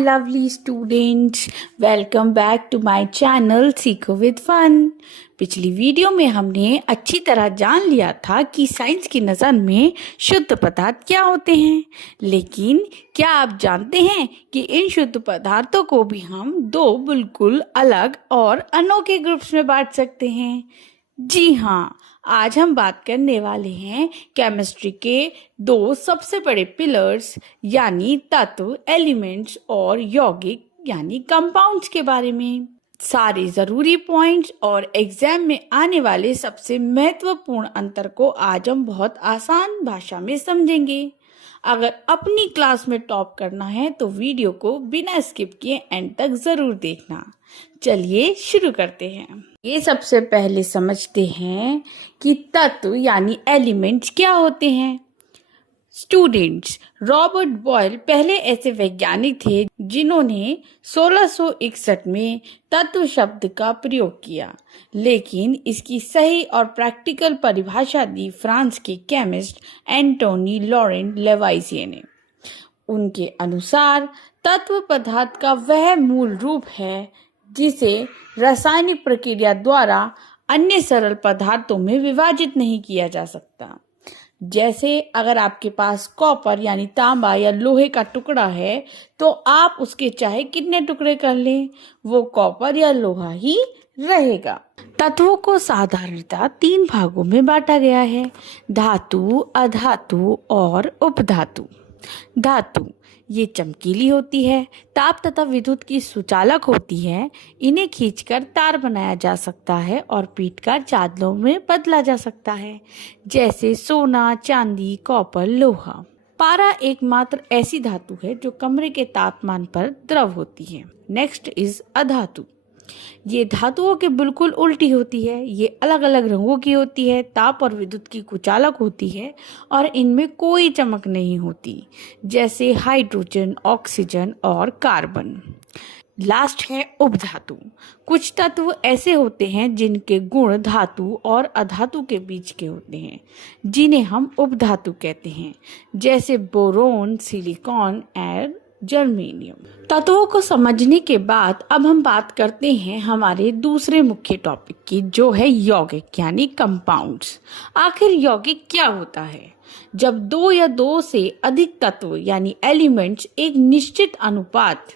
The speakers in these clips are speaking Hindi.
lovely students, welcome back to my channel सीखो with fun। पिछली वीडियो में हमने अच्छी तरह जान लिया था कि साइंस की नज़र में शुद्ध पदार्थ क्या होते हैं, लेकिन क्या आप जानते हैं कि इन शुद्ध पदार्थों को भी हम दो बिल्कुल अलग और अनोखे ग्रुप्स में बांट सकते हैं। जी हाँ, आज हम बात करने वाले हैं केमिस्ट्री के दो सबसे बड़े पिलर्स यानी तत्व एलिमेंट्स और यौगिक यानी कंपाउंड्स के बारे में। सारे जरूरी पॉइंट्स और एग्जाम में आने वाले सबसे महत्वपूर्ण अंतर को आज हम बहुत आसान भाषा में समझेंगे। अगर अपनी क्लास में टॉप करना है तो वीडियो को बिना स्किप किए एंड तक जरूर देखना। चलिए शुरू करते हैं। ये सबसे पहले समझते हैं कि तत्व यानी एलिमेंट्स क्या होते हैं। स्टूडेंट्स, रॉबर्ट बॉयल पहले ऐसे वैज्ञानिक थे जिन्होंने 1661 में तत्व शब्द का प्रयोग किया, लेकिन इसकी सही और प्रैक्टिकल परिभाषा दी फ्रांस के केमिस्ट एंटोनी लॉरेंट लेवाइसिए ने। उनके अनुसार तत्व पदार्थ का वह मूल रूप है जिसे रासायनिक प्रक्रिया द्वारा अन्य सरल पदार्थों में विभाजित नहीं किया जा सकता। जैसे अगर आपके पास कॉपर यानी तांबा या लोहे का टुकड़ा है तो आप उसके चाहे कितने टुकड़े कर लें, वो कॉपर या लोहा ही रहेगा। तत्वों को साधारणतः 3 भागों में बांटा गया है, धातु, अधातु और उपधातु। धातु ये चमकीली होती है, ताप तथा विद्युत की सुचालक होती है। इन्हें खींचकर तार बनाया जा सकता है और पीटकर चादरों में बदला जा सकता है, जैसे सोना, चांदी, कॉपर, लोहा। पारा एकमात्र ऐसी धातु है जो कमरे के तापमान पर द्रव होती है। नेक्स्ट इज अधातु। ये धातुओं के बिल्कुल उल्टी होती है। ये अलग अलग रंगों की होती है, ताप और विद्युत की कुचालक होती है और इनमें कोई चमक नहीं होती, जैसे हाइड्रोजन, ऑक्सीजन और कार्बन। लास्ट है उपधातु। कुछ तत्व ऐसे होते हैं जिनके गुण धातु और अधातु के बीच के होते हैं, जिन्हें हम उपधातु कहते हैं, जैसे बोरोन, सिलिकॉन और जर्मेनियम। तत्वों को समझने के बाद अब हम बात करते हैं हमारे दूसरे मुख्य टॉपिक की, जो है यौगिक यानी कंपाउंड्स। आखिर यौगिक क्या होता है? जब 2 या 2 से अधिक तत्व यानी एलिमेंट्स एक निश्चित अनुपात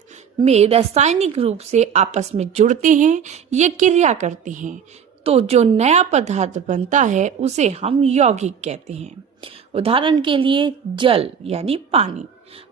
में रासायनिक रूप से आपस में जुड़ते हैं या क्रिया करते हैं तो जो नया पदार्थ बनता है उसे हम यौगिक कहते हैं। उदाहरण के लिए जल यानी पानी।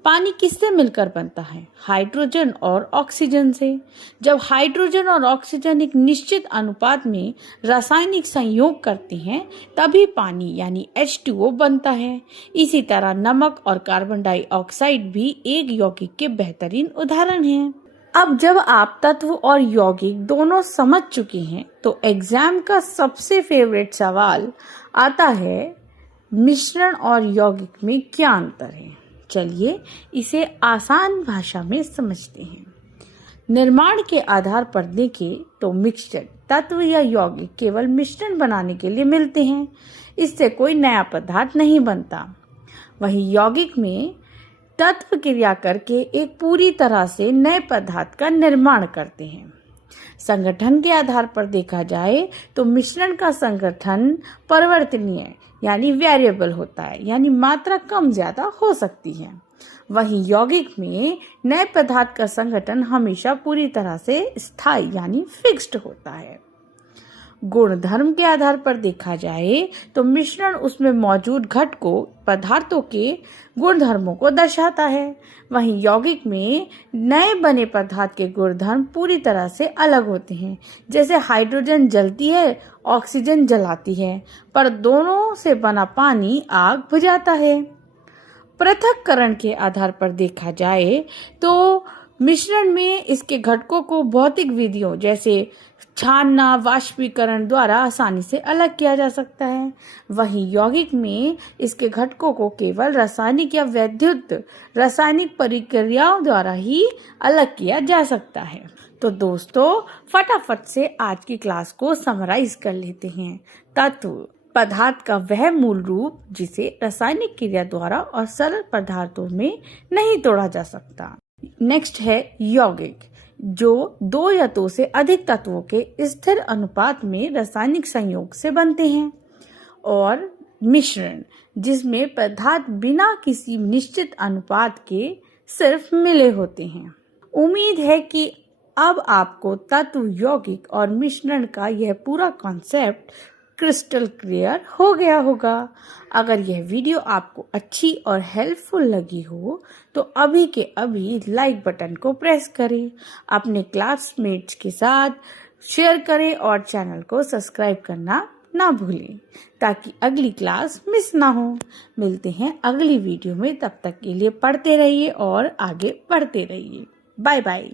पानी किससे मिलकर बनता है? हाइड्रोजन और ऑक्सीजन से। जब हाइड्रोजन और ऑक्सीजन एक निश्चित अनुपात में रासायनिक संयोग करते हैं तभी पानी यानी H2O बनता है। इसी तरह नमक और कार्बन डाइऑक्साइड भी एक यौगिक के बेहतरीन उदाहरण हैं। अब जब आप तत्व और यौगिक दोनों समझ चुके हैं तो एग्जाम का सबसे फेवरेट सवाल आता है, मिश्रण और यौगिक में क्या अंतर है? चलिए इसे आसान भाषा में समझते हैं। निर्माण के आधार पर देखें तो मिक्सचर तत्व या यौगिक केवल मिश्रण बनाने के लिए मिलते हैं, इससे कोई नया पदार्थ नहीं बनता। वहीं यौगिक में तत्व क्रिया करके एक पूरी तरह से नए पदार्थ का निर्माण करते हैं। संगठन के आधार पर देखा जाए तो मिश्रण का संगठन परिवर्तनीय यानी वेरिएबल होता है, यानी मात्रा कम ज्यादा हो सकती है। वहीं यौगिक में नए पदार्थ का संगठन हमेशा पूरी तरह से स्थायी यानी फिक्स्ड होता है। गुणधर्म के आधार पर देखा जाए तो मिश्रण उसमें मौजूद घटकों पदार्थों के गुणधर्मों को दर्शाता है। वहीं यौगिक में नए बने पदार्थ के गुणधर्म पूरी तरह से अलग होते हैं, जैसे हाइड्रोजन जलती है, ऑक्सीजन जलाती है, पर दोनों से बना पानी आग बुझाता है। पृथक्करण के आधार पर देखा जाए तो मिश्रण में इसके घटकों को भौतिक विधियों जैसे छानना, वाष्पीकरण द्वारा आसानी से अलग किया जा सकता है। वहीं यौगिक में इसके घटकों को केवल रासायनिक या वैद्युत रासायनिक प्रक्रियाओं द्वारा ही अलग किया जा सकता है। तो दोस्तों, फटाफट से आज की क्लास को समराइज कर लेते हैं। तत्व पदार्थ का वह मूल रूप जिसे रासायनिक क्रिया द्वारा और सरल पदार्थों में नहीं तोड़ा जा सकता। नेक्स्ट है यौगिक, जो 2 या 2 से अधिक तत्वों के स्थिर अनुपात में रासायनिक संयोग से बनते हैं। और मिश्रण, जिसमें पदार्थ बिना किसी निश्चित अनुपात के सिर्फ मिले होते हैं। उम्मीद है कि अब आपको तत्व, यौगिक और मिश्रण का यह पूरा कॉन्सेप्ट क्रिस्टल क्लियर हो गया होगा। अगर यह वीडियो आपको अच्छी और हेल्पफुल लगी हो तो अभी के अभी लाइक बटन को प्रेस करें, अपने क्लासमेट्स के साथ शेयर करें और चैनल को सब्सक्राइब करना ना भूलें ताकि अगली क्लास मिस ना हो। मिलते हैं अगली वीडियो में, तब तक के लिए पढ़ते रहिए और आगे बढ़ते रहिए। Bye bye.